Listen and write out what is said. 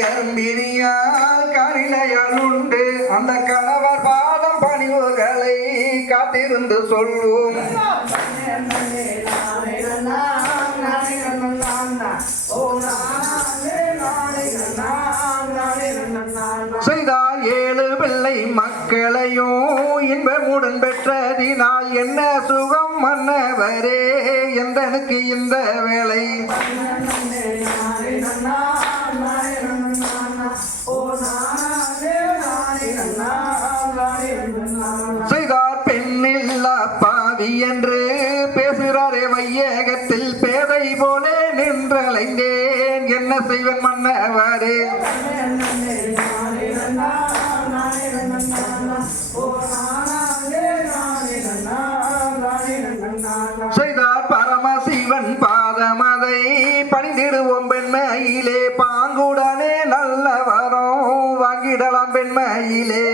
கரும்பினியால் கரிணையால் உண்டு அந்த கணவர் பாதம் பணிவுகளை காத்திருந்து சொல்வோம். செய்தால் 7 பிள்ளை மக்களையும் இன்பமுடன் பெற்றதினால் என்ன சுகம் மன்னவரே எந்தனுக்கு இந்த வேலை. செய்தார் பெண்ணில்லா பாவி என்று பேசுகிறாரே வையகத்தில் பேதை போலே நின்றலைந்தேன் என்ன செய்வன் மன்னவரே. செய்தார் பரமசிவன் பாதமதை பணிந்திடுவோம் பெண்மையிலே பாங்குடனே நல்ல வரம் வாங்கிடலாம் பெண்மையிலே.